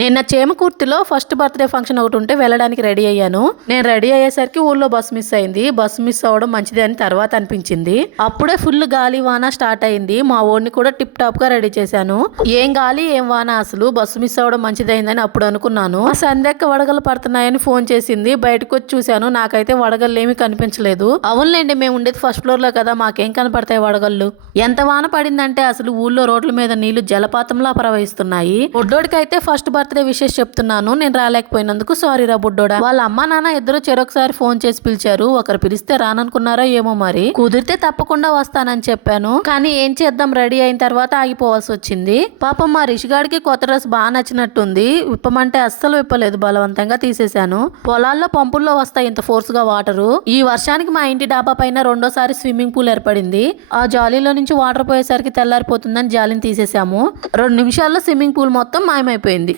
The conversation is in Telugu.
నిన్న చేమకుర్తిలో ఫస్ట్ బర్త్డే ఫంక్షన్ ఒకటి ఉంటే వెళ్ళడానికి రెడీ అయ్యాను. నేను రెడీ అయ్యేసరికి ఊళ్ళో బస్ మిస్ అయింది. బస్ మిస్ అవ్వడం మంచిదే అని తర్వాత అనిపించింది. అప్పుడే ఫుల్ గాలి వాన స్టార్ట్ అయింది. మా ఓడిని కూడా టిప్ టాప్ గా రెడీ చేశాను. ఏం గాలి ఏం వాన, అసలు బస్సు మిస్ అవ్వడం మంచిదైందని అప్పుడు అనుకున్నాను. మా సంధ్యక్క వడగలు పడుతున్నాయని ఫోన్ చేసింది. బయటకు వచ్చి చూశాను, నాకైతే వడగళ్ళు ఏమీ కనిపించలేదు. అవునులేండి, మేము ఉండేది ఫస్ట్ ఫ్లోర్ లో కదా, మాకేం కనపడతాయి వడగళ్ళు. ఎంత వాన పడిందంటే అసలు ఊళ్ళో రోడ్ల మీద నీళ్లు జలపాతంలా ప్రవహిస్తున్నాయి. బొడ్డోడికైతే ఫస్ట్ బర్త్డే విషెస్ చెప్తున్నాను. నేను రాలేకపోయినందుకు సారీ రా బుడ్డోడా. వాళ్ళ అమ్మ నాన్న ఇద్దరు చెరొకసారి ఫోన్ చేసి పిలిచారు. ఒకరు పిలిస్తే రాననుకున్నారో ఏమో, మరి కుదిరితే తప్పకుండా వస్తానని చెప్పాను. కానీ ఏం చేద్దాం, రెడీ అయిన తర్వాత ఆగిపోవాల్సి వచ్చింది. పాపం మా రిషిగాడికి కొత్త డ్రెస్ బాగా నచ్చినట్టుంది. విప్పమంటే అస్సలు విప్పలేదు, బలవంతంగా తీసేశాను. పొలాల్లో పంపుల్లో వస్తాయి ఇంత ఫోర్స్ గా వాటరు. ఈ వర్షానికి మా ఇంటి డాబా పైన రెండోసారి స్విమ్మింగ్ పూల్ ఏర్పడింది. ఆ జాలీలో నుంచి వాటర్ పోయేసరికి తెల్లారిపోతుందని జాలీని తీసేసాము. 2 నిమిషాల్లో స్విమ్మింగ్ పూల్ మొత్తం మాయమైపోయింది.